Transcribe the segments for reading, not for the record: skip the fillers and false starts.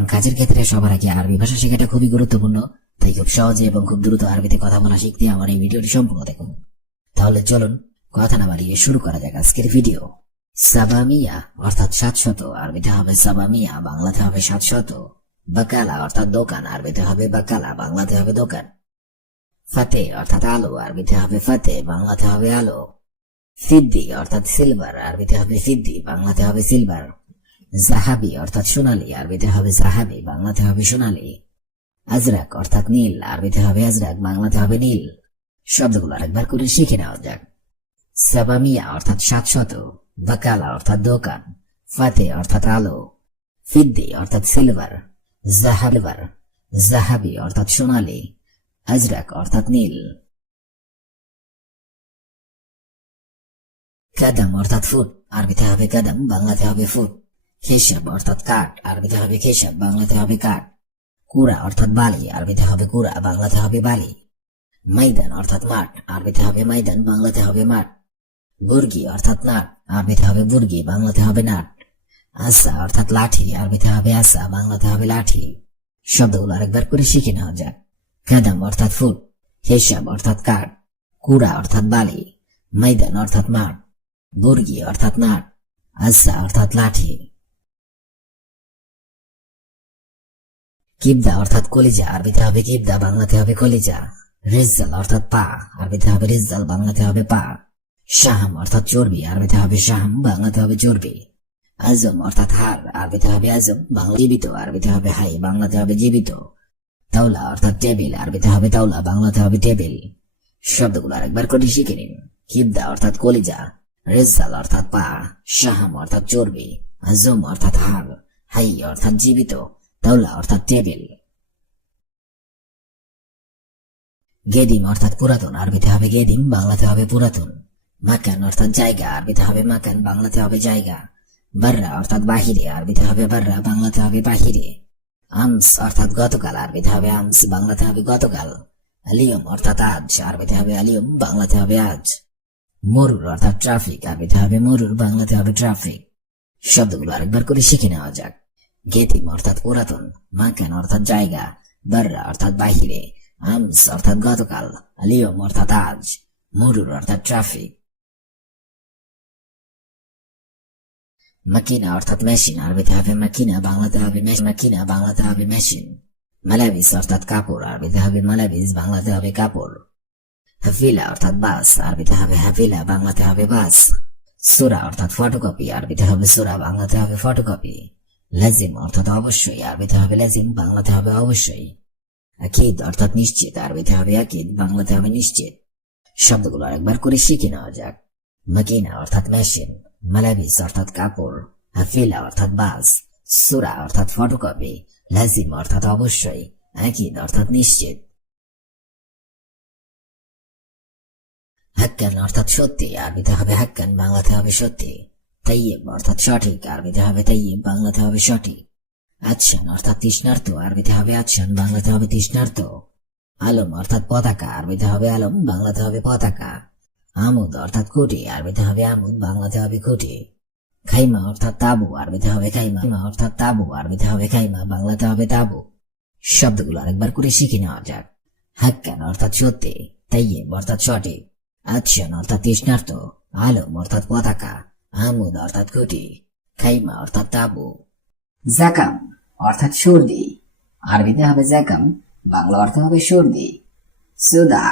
কারণ কাজের ক্ষেত্রে সবার আগে আরবি ভাষা শেখাটা খুবই গুরুত্বপূর্ণ। তাই খুব সহজে এবং খুব দ্রুত আরবিতে কথা বলা শিখতে আমার এই ভিডিওটি সম্পূর্ণ দেখুন। তাহলে চলুন কথা না বাড়িয়ে শুরু করা যাক আজকের ভিডিও। সাবামিয়া অর্থাৎ 700, আরবিতে হবে সাবামিয়া, বাংলাতে হবে 700। বাকালা অর্থাৎ দোকান, আরবিতে হবে বাকালা, বাংলাতে হবে দোকান। ফাতে অর্থাৎ আলো, আরবিতে হবে ফাতে, বাংলাতে হবে আলো। ফিদ্দি অর্থাৎ সিলভার, আরবিতে হবে ফিদ্দি, বাংলাতে হবে সিলভার। জাহাবি অর্থাৎ সোনালী, আরবিতে হবে জাহাবি, বাংলাতে হবে সোনালী। আজরাক অর্থাৎ নীল, আরবিতে হবে আজরাক, বাংলাতে হবে নীল। শব্দগুলো আরেকবার করে শিখে নেওয়া যাক। সাবামিয়া অর্থাৎ 700, বাকালা অর্থাৎ দোকান, ফাতে অর্থাৎ আলো, ফিদ্দি অর্থাৎ সিলভার, জাহাবি অর্থাৎ সোনালী, আজরাক অর্থাৎ নীল। কাদাম অর্থাৎ ফুট, আরবিতে হবে কাদাম, বাংলাতে হবে ফুট। খেসাব অর্থাৎ কাঠ, আরবিতে হবে খেসাব, বাংলাতে হবে কাঠ। কুড়া অর্থাৎ বালি, আরবিতে হবে কুড়া, বাংলাতে হবে বালি। ময়দান অর্থাৎ মাঠ, আরবিতে হবে ময়দান, বাংলাতে হবে মাঠ। বুর্গি অর্থাৎ নাট, আরবিতে হবে বুর্গি, বাংলাতে হবে নাট। আসা অর্থাৎ লাঠি, আরবিতে হবে আসা, বাংলাতে হবে লাঠি। শব্দগুলো আরেকবার করে শিখে নেওয়া যাক। কাদাম অর্থাৎ ফুট, হিসাব অর্থাৎ কাঠ, কুড়া অর্থাৎ বালি, ময়দান অর্থাৎ মাঠ, বুর্গি অর্থাৎ নাট, আসা অর্থাৎ লাঠি। কিবদা অর্থাৎ কলিজা, আরবিতে হবে কিবদা, বাংলাতে হবে কলিজা। রিজ্জাল অর্থাৎ পা, আরবিতে হবে রিজ্জাল, বাংলাতে হবে পা। শাহাম অর্থাৎ চর্বি, আরবিতে হবে শাহাম, বাংলাতে হবে চর্বি। আজম অর্থাৎ হার, আরবিতে হবে আজম, বাংলা জীবিত, আরবিতে হবে হাই, বাংলাতে হবে জীবিত। তাওলা অর্থাৎ টেবিল, আরবিতে হবে তাওলা, বাংলাতে হবে টেবিল। শব্দগুলো আরেকবার করে শিখে নিন। কিবদা অর্থাৎ কলিজা, রিজ্জাল অর্থাৎ পা, শাহাম অর্থাৎ চর্বি, আজম অর্থাৎ হার, হাই অর্থাৎ জীবিত, তাওলা অর্থাৎ টেবিল। গেদিম অর্থাৎ পুরাতন, আরবিতে হবে গেদিম, বাংলাতে হবে পুরাতন। মাকান অর্থাৎ জায়গা, আরবিতে হবে মাকান, বাংলাতে হবে জায়গা। বাররা অর্থাৎ বাহিরে, আরবিতে হবে বাররা, বাংলাতে হবে বাহিরে। আমস অর্থাৎ গতকাল, আরবিতে হবে আমস, বাংলাতে হবে গতকাল। আলিয়ম অর্থাৎ আজ, আরবিতে হবে আলিয়ম, বাংলাতে হবে আজ। মরুর অর্থাৎ ট্রাফিক, আরবিতে হবে মরুর, বাংলাতে হবে ট্রাফিক। শব্দগুলো আরেকবার করে শিখে নেওয়া যাক। গেদিম অর্থাৎ পুরাতন, মাকান অর্থাৎ জায়গা, বাররা অর্থাৎ বাহিরে, আমস অর্থাৎ গতকাল, আলিয়ম অর্থাৎ আজ, মরুর অর্থাৎ ট্রাফিক। মাকিনা অর্থাৎ মেশিন, আরবিতে হবে মাকিনা, বাংলাতে হবে মাকিনা, বাংলাতে হবে মেশিন। মালাবিস অর্থাৎ কাপড়, আরবিতে হবে মালাবিস, বাংলাতে হবে কাপড়। হাফিলা অর্থাৎ বাস, আরবিতে হবে হাফিলা, বাংলাতে হবে বাস। সুরা অর্থাৎ ফটোকপি, আরবিতে হবে সুরা, বাংলাতে হবে ফটোকপি। লাজিম অর্থাৎ অবশ্যই, আরবিতে হবে লাজিম, বাংলাতে হবে অবশ্যই। আকিদ অর্থাৎ নিশ্চিত, আরবিতে হবে আকিদ, বাংলাতে হবে নিশ্চিত। শব্দগুলো আরেকবার করে শিখে নেওয়া যাক। মাকিনা অর্থাৎ মেশিন, মালাবিস অর্থাৎ কাপড়, হাফিলা অর্থাৎ বাস, সুরা অর্থাৎ ফটোকপি, লাজিম অর্থাৎ অবশ্যই, আকিদ অর্থাৎ নিশ্চিত। হাক্কান অর্থাৎ সত্যি, আরবিতে হবে হাক্কান, বাংলাতে হবে সত্যি। তাইয়্যিব অর্থাৎ সঠিক, আরবিতে হবে তাইয়্যিব, বাংলাতে হবে সঠিক। আচ্ছান অর্থাৎ তৃষ্ণার্ত, আরবিতে হবে আচ্ছান, বাংলাতে হবে তৃষ্ণার্ত। আলম অর্থাৎ পতাকা, আরবিতে হবে আলম, বাংলাতে হবে পতাকা। আমুদ অর্থাৎ খুঁটি, আরবিতে হবে আমুদ, বাংলাতে হবে খুঁটি। খাইমা অর্থাৎ তাবু, আরবিতে হবে খাইমা অর্থাৎ তাবু, আরবিতে হবে খাইমা, বাংলাতে হবে তাবু। শব্দগুলো আরেকবার করে শিখে নেওয়া যাক। হাক্কান অর্থাৎ সত্যি, তাইয়্যিব অর্থাৎ সঠিক, আচ্ছান অর্থাৎ তৃষ্ণার্ত, আলম অর্থাৎ পতাকা, আমুদ অর্থাৎ খুঁটি, খাইমা অর্থাৎ তাবু। জাকাম অর্থাৎ সর্দি, আরবিতে হবে জাকাম, বাংলা অর্থ হবে সর্দি। সুদা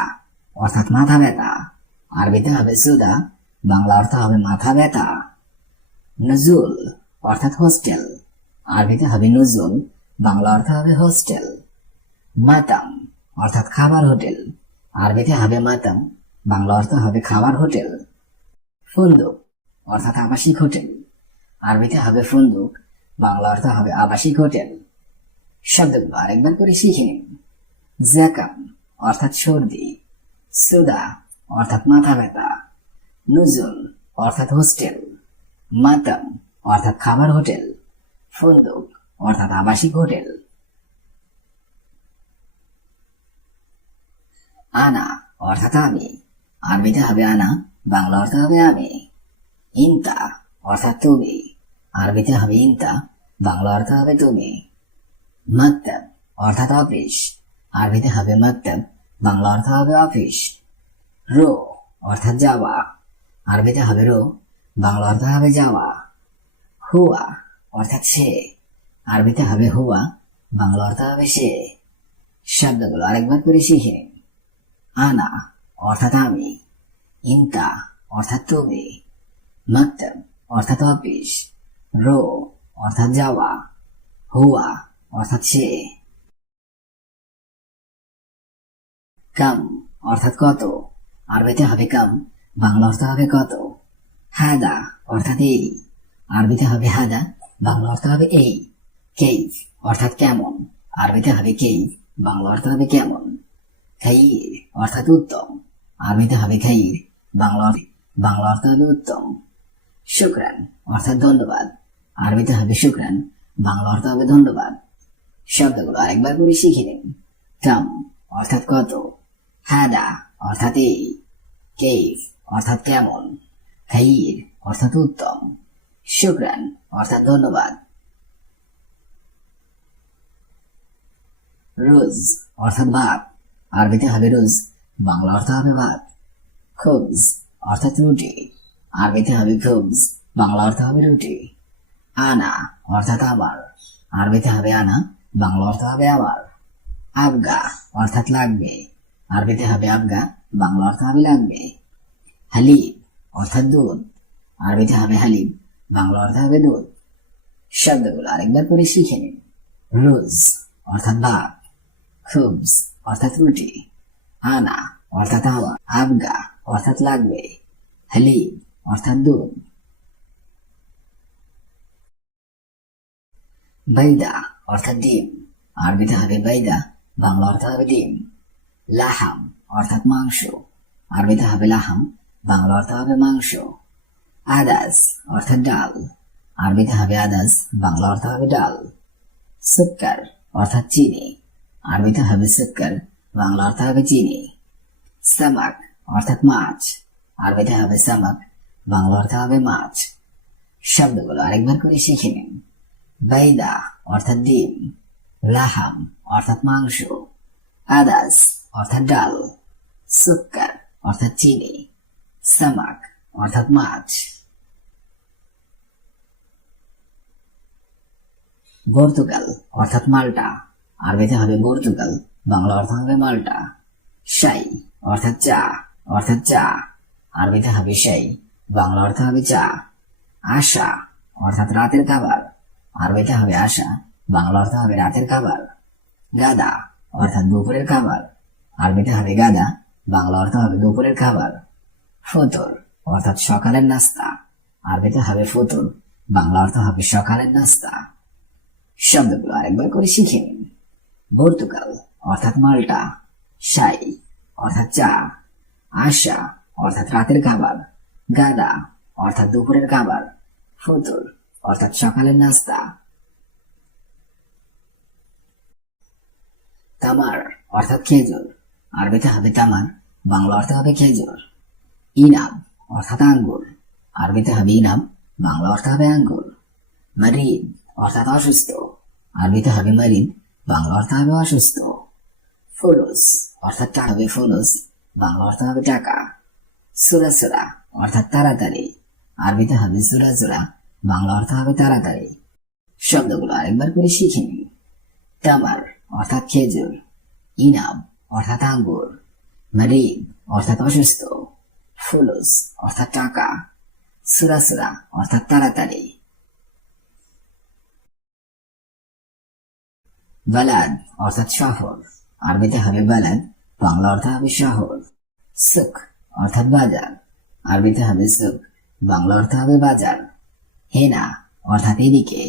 অর্থাৎ মাথা ব্যথা, আরবিতে হবে সুদা, বাংলা অর্থ হবে মাথা ব্যথা। নজুল অর্থাৎ হোস্টেল, আরবিতে হবে নজুল, বাংলা অর্থ হবে হোস্টেল। মাতাম অর্থাৎ খাবার হোটেল, আরবিতে হবে মাতাম, বাংলা অর্থ হবে খাবার হোটেল। ফুন্দুক অর্থাৎ আবাসিক হোটেল, আরবিতে হবে ফুন্দুক, বাংলা অর্থ হবে আবাসিক হোটেল। শব্দগুলো আরেকবার করে শিখে নিন। জাকাম অর্থাৎ সর্দি, সুদা অর্থাৎ মাথা ব্যথা, নুজুল অর্থাৎ হোস্টেল, মাতাম অর্থাৎ খাবার হোটেল, ফুন্দুক অর্থাৎ আবাসিক হোটেল। আনা অর্থাৎ আমি, আরবিতে হবে আনা, বাংলা অর্থ হবে আমি। ইনতা অর্থাৎ তুমি, আরবিতে হবে ইনতা, বাংলা অর্থ হবে তুমি। মাকতাব অর্থাৎ অফিস, আরবিতে হবে মাকতাব, বাংলা অর্থ হবে অফিস। রো অর্থাৎ যাওয়া, আরবিতে হবে রো, বাংলা অর্থ হবে যাওয়া। হুয়া অর্থাৎ সে, আরবিতে হবে হুয়া, বাংলা অর্থ হবে সে। শব্দগুলো আরেকবার করে শিখে নিন। আনা অর্থাৎ আমি, ইনতা অর্থাৎ তুমি, মাকতাব অর্থাৎ অফিস, রো অর্থাৎ যাওয়া, হুয়া অর্থাৎ সে। কাম অর্থাৎ কত, আরবিতে হবে কাম, বাংলা অর্থ হবে কত। হাদা অর্থাৎ এই, আরবিতে হবে হাদা, বাংলা অর্থ হবে এই। কেইফ অর্থাৎ কেমন, আরবিতে হবে কেইফ, বাংলা অর্থ হবে কেমন। খাইর অর্থাৎ উত্তম, আরবিতে হবে খাইর, বাংলা অর্থ হবে উত্তম। শুকরান অর্থাৎ ধন্যবাদ, আরবিতে হবে শুকরান, বাংলা অর্থ হবে ধন্যবাদ। শব্দগুলো আরেকবার করে শিখে নিন। কাম অর্থাৎ কত, হাদা অর্থাৎ এই, কেইফ অর্থাৎ কেমন, খাইর অর্থাৎ উত্তম, শুকরান অর্থাৎ ধন্যবাদ। রোজ অর্থাৎ ভাত, আরবিতে হবে রোজ, বাংলা অর্থ হবে ভাত। খুবজ অর্থাৎ রুটি, আরবিতে হবে খুবজ, বাংলা অর্থ হবে রুটি। আনা অর্থাৎ আমার, আরবিতে হবে আনা, বাংলা অর্থ হবে আমার। আবগা অর্থাৎ লাগবে, আরবিতে হবে আবগা, বাংলা অর্থ হবে লাগবে। হালিব অর্থাৎ দুধ, আরবিতে হবে হালিব, বাংলা অর্থ হবে দুধ। শব্দগুলো আরেকবার করে শিখে নিন। রোজ অর্থাৎ ভাত, খুবজ অর্থাৎ রুটি, আনা অর্থাৎ আমার, আবগা অর্থাৎ লাগবে, হালিব অর্থাৎ দুধ। বাইদা অর্থাৎ ডিম, আরবিতে হবে বাইদা, বাংলা অর্থ হবে ডিম। লাহাম অর্থাৎ মাংস, আরবিতে হবে লাহাম, বাংলা অর্থ হবে মাংস। আদাস অর্থাৎ ডাল, আরবিতে হবে আদাস, বাংলা অর্থ হবে ডাল। সুক্কার অর্থাৎ চিনি, আরবিতে হবে সুক্কার, বাংলা অর্থ হবে চিনি। সামাক অর্থাৎ মাছ, আরবিতে হবে সামাক, বাংলা অর্থ হবে মাছ। শব্দগুলো আরেকবার করে শিখে নিন। বাইদা অর্থাৎ ডিম, লাহাম অর্থাৎ মাংস, আদাস অর্থাৎ ডাল, সুক্কার অর্থাৎ চিনি, সামাক অর্থাৎ মাছ। পর্তুগাল অর্থাৎ মাল্টা, আরবিতে হবে পর্তুগাল, বাংলা অর্থ হবে মাল্টা। শাই অর্থাৎ চা, আরবিতে হবে শাই, বাংলা অর্থ হবে চা। আশা অর্থাৎ রাতের খাবার, আরবিতে হবে আশা, বাংলা অর্থ হবে রাতের খাবার। গাদা অর্থাৎ দুপুরের খাবার, আরবিতে হবে গাদা, বাংলা অর্থ হবে দুপুরের খাবার। ফতর অর্থাৎ সকালের নাস্তা, আরবিতে হবে ফতর, বাংলা অর্থ হবে সকালের নাস্তা। শব্দগুলো আরেকবার করে শিখে নিন। পর্তুগাল অর্থাৎ মাল্টা, শাই অর্থাৎ চা, আশা অর্থাৎ রাতের খাবার, গাদা অর্থাৎ দুপুরের খাবার, ফতর অর্থাৎ সকালের নাস্তা। তামার অর্থাৎ খেজুর, আরবিতে হবে তামার, বাংলা অর্থ হবে খেজুর। ইনাব অর্থাৎ আঙ্গুর, আরবিতে হবে ইনাব, বাংলা অর্থ হবে আঙ্গুর। মারিদ অর্থাৎ অসুস্থ, আরবিতে হবে মারিদ, বাংলা অর্থ হবে অসুস্থ। ফুলুস অর্থাৎ টাকা হবে ফুলুস, বাংলা অর্থ হবে টাকা। সুরাসুরা অর্থাৎ তাড়াতাড়ি, আরবিতে হবে সুরাসুরা, বাংলা অর্থ হবে তাড়াতাড়ি। শব্দগুলো আরেকবার করে শিখে নিন। তামার অর্থাৎ খেজুর, ইনাব অর্থাৎ আঙ্গুর, মারিদ অর্থাৎ অসুস্থ, ফুলুস অর্থাৎ টাকা, সুরাসুরা অর্থাৎ তাড়াতাড়ি। বালাদ অর্থাৎ শহর, আরবিতে হবে বালাদ, বাংলা অর্থ হবে শহর। সুক অর্থাৎ বাজার, আরবিতে হবে সুক, বাংলা অর্থ হবে বাজার। হেনা অর্থাৎ এদিকে,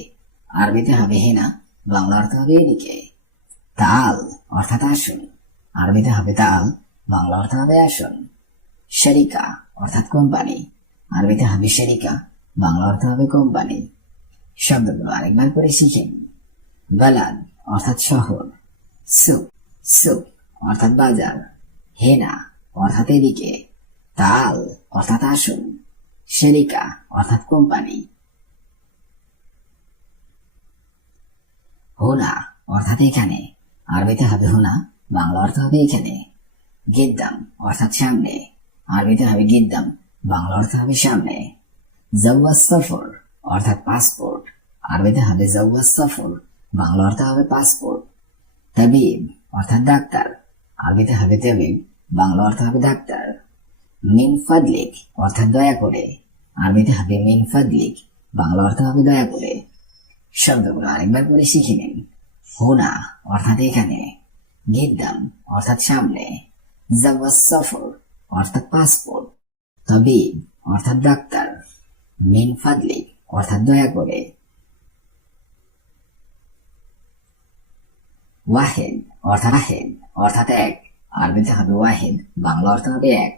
আরবিতে হবে হেনা, বাংলা অর্থ হবে এদিকে। তাল অর্থাৎ আসন, আরবিতে হবে তাল, বাংলা অর্থ হবে আসন। শরিকা অর্থাৎ কোম্পানি, আরবিতে হবে শরিকা, বাংলা অর্থ হবে কোম্পানি। শব্দগুলো আরেকবার করে শিখেন। বালাদ অর্থাৎ শহর, সুক অর্থাৎ বাজার, হেনা অর্থাৎ এদিকে, তাল অর্থাৎ আসন, শরিকা অর্থাৎ কোম্পানি। হোনা অর্থাৎ এখানে, আরবিতে হবে হুনা, বাংলা অর্থ হবে এখানে। গিদ্দাম অর্থাৎ সামনে, আরবিতে হবে গিদ্দাম, বাংলা অর্থ হবে সামনে। জাওয়াজ সফর অর্থাৎ পাসপোর্ট, আরবিতে হবে জাওয়াজ সফর, বাংলা অর্থ হবে পাসপোর্ট। তাবিব অর্থাৎ ডাক্তার, আরবিতে হবে তাবিব, বাংলা অর্থ হবে ডাক্তার। মিন ফাদলিক অর্থাৎ দয়া করে, আরবিতে হবে মিন ফাদলিক, বাংলা অর্থ হবে দয়া করে। শব্দগুলো আরেকবার করে শিখে নিন। হুনা অর্থাৎ এখানে, গিদ্দাম অর্থাৎ সামনে, জাওয়াজ সফর অর্থাৎ পাসপোর্ট, তাবিব অর্থাৎ ডাক্তার, মিন ফাদলিক অর্থাৎ দয়া করে। ওয়াহিদ অর্থাৎ এক, আরবিতে হবে ওয়াহিদ, বাংলা অর্থ হবে এক।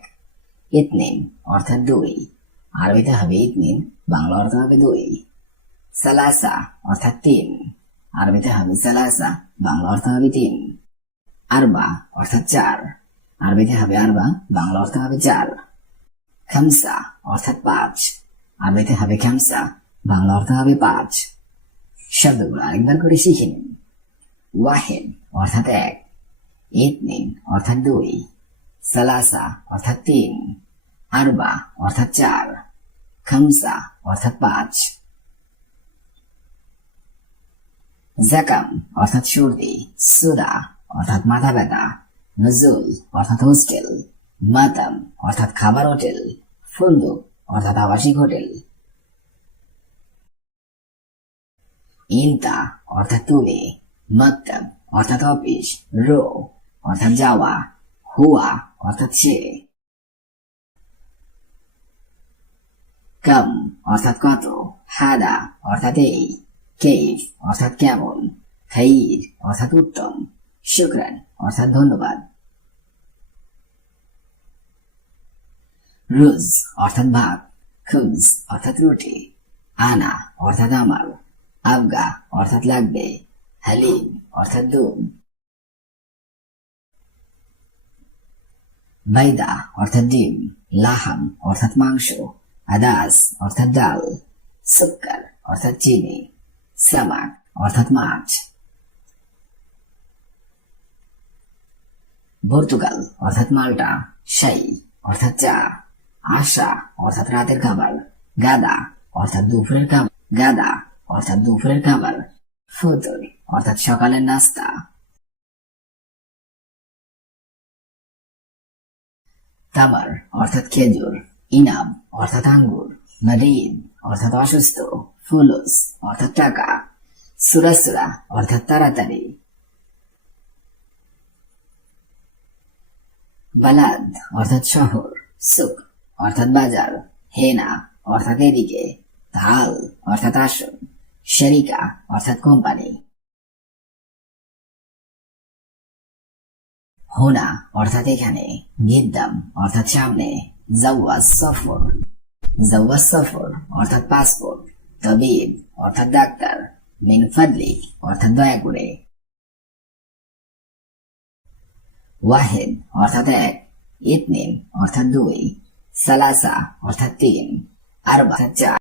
ইতনিন অর্থাৎ দুই, আরবিতে হবে ইতনিন, বাংলা অর্থ হবে দুই। সালাসা অর্থাৎ তিন, আরবিতে হবে সালাসা, বাংলা অর্থ হবে তিন। আরবা অর্থাৎ চার, আরবিতে হবে আরবা, বাংলা অর্থ হবে চার। খামসা অর্থাৎ পাঁচ, আরবিতে হবে খামসা, বাংলা অর্থ হবে পাঁচ। শব্দগুলো আরেকবার করে শিখে নিন। ওয়াহিদ অর্থাৎ এক, ইতনিন অর্থাৎ দুই, সালাসা অর্থাৎ তিন, আরবা অর্থাৎ চার, খামসা অর্থাৎ পাঁচ। জাকাম অর্থাৎ সর্দি, সুদা অর্থাৎ মাথা ব্যথা, নজুল অর্থাৎ হোস্টেল, মাতাম অর্থাৎ খাবার হোটেল, ফুন্দুক অর্থাৎ আবাসিক হোটেল। ইনতা অর্থাৎ তুমি, মাকতাব অর্থাৎ অফিস, রো অর্থাৎ যাওয়া, হুয়া অর্থাৎ সে। কাম অর্থাৎ কত, হাদা অর্থাৎ এই, কেইফ অর্থাৎ কেমন, খাইর অর্থাৎ উত্তম, শুকরান অর্থাৎ ধন্যবাদ। রুজ অর্থাৎ ভাত, খুবজ অর্থাৎ রুটি, আনা অর্থাৎ আমার, আবগা অর্থাৎ লাগবে, হালিম অর্থাৎ দুধ। বাইদা অর্থাৎ ডিম, লাহাম অর্থাৎ মাংস, আদাস অর্থাৎ ডাল, সুক্কার অর্থাৎ চিনি, সামাক অর্থাৎ মাছ। পর্তুগাল অর্থাৎ মাল্টা, শাই অর্থাৎ চা, আশা অর্থাৎ রাতের খাবার, গাদা অর্থাৎ দুপুরের খাবার, ফতুর অর্থাৎ সকালের নাস্তা। তামার অর্থাৎ খেজুর, ইনাব অর্থাৎ আঙ্গুর, মারিদ অর্থাৎ অসুস্থ, ফুলুস অর্থাৎ টাকা, সুরাসুরা অর্থাৎ তাড়াতাড়ি। বালাদ অর্থাৎ শহর, সুক অর্থাৎ বাজার, হেনা অর্থাৎ এদিকে, তাল অর্থাৎ আসন, শরিকা অর্থাৎ কোম্পানি। হোনা অর্থাৎ এখানে, গিদ্দাম অর্থাৎ সামনে, জাওয়াজ সফর অর্থাৎ পাসপোর্ট, তাবিব অর্থাৎ ডাক্তার, মিন ফাদলিক অর্থাৎ দয়া করে। ওয়াহিদ অর্থাৎ এক, ইতনিন অর্থাৎ দুই, সালাসা অর্থাৎ তিন, আরবা অর্থাৎ চার।